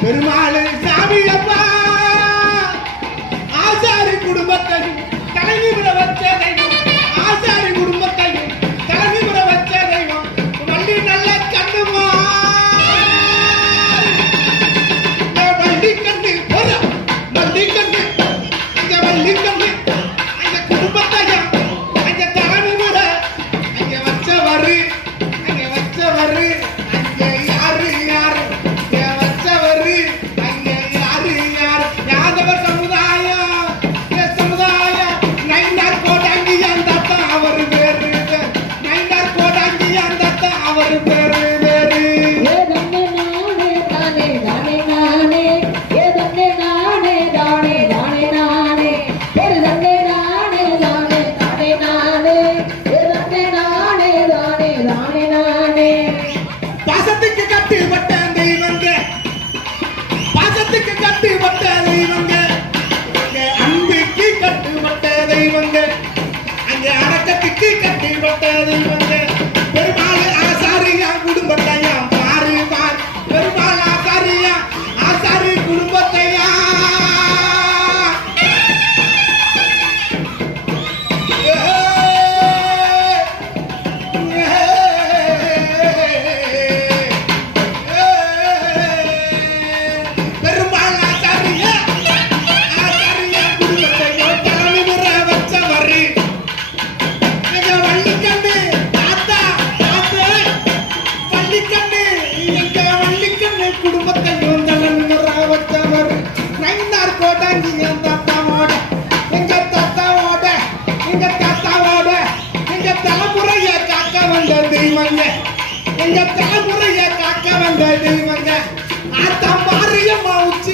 பெருமாளு சாமியப்பா ஆசாரி குடும்பத்தையும் தலைவிபுர வச்ச தெய்வம் ஆசாரி குடும்பத்தையும் தலைவிபுர வச்ச தெய்வம் வள்ளி நல்ல கண்ணுமா வள்ளி கண்ணு வள்ளி கண்ணு அங்க வள்ளி கண்ணு அங்க குடும்பத்தையும் அங்க தலைவிபுர அங்க வச்சவரு பாசத்துக்கு கட்டுப்பட்ட தெய்வங்க பாசத்துக்கு கட்டுப்பட்ட தெய்வங்க அன்புக்கு கட்டுப்பட்ட தெய்வங்க அங்கே அடக்கத்துக்கு கட்டுப்பட்ட தெய்வங்க பெருமாள் ஆசாரியா குடும்பத்தையா பாரு பார் பெருமாள் ஆசாரியா ஆசாரி குடும்பத்தையா எங்க தலைமுறையை காக்க வந்த தெய்வங்க ஆத்தா மாரியம்மா உச்சி